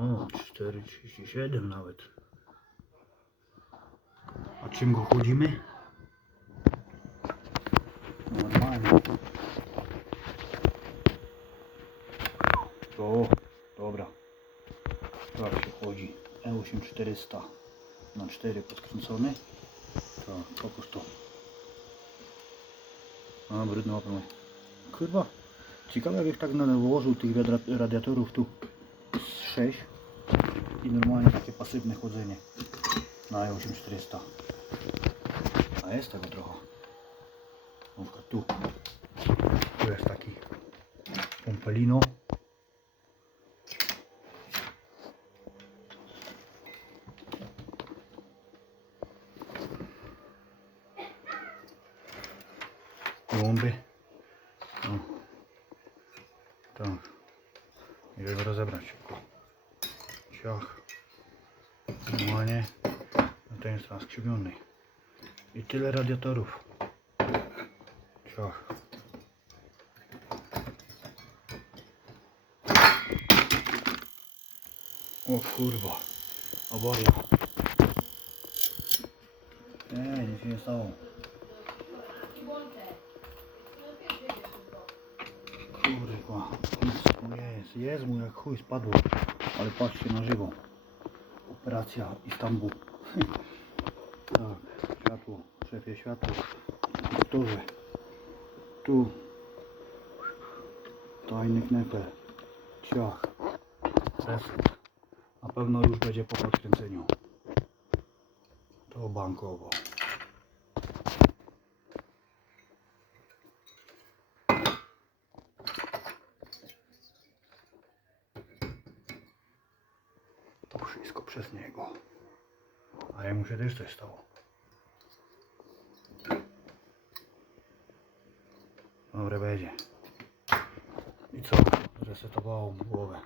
O, 4,37 nawet. A czym go chłodzimy? Normalnie. To, dobra. Tak się chłodzi. E8400 na 4 podkręcony. Tak, pokaż to. A, brudny łapy. Kurwa. Ciekawe jakbych tak nałożył tych radiatorów tu 6 i normalnie takie pasywne chłodzenie na E E8400. A jest tego trochę. Na przykład tu. Tu jest taki pompelino. Głąby. O. Tak. Idę go rozebrać Ciach. Normalnie. No ten jest skrzywiony. I tyle radiatorów. Ciach. O kurwa. Awaria. Nie, nic nie stało. Kurwa, jest, jest mu jak chuj spadło, ale patrzcie na żywo. Operacja Istanbul. tak, światło, szefie światło. Powtórzę. Tu. Tajny knepel. Ciach. Reset. Na pewno już będzie po podkręceniu. To bankowo. To wszystko przez niego. A jemu się też coś stało. Dobre będzie. I co? Zresetowało mu głowę.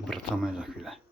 Wracamy za chwilę.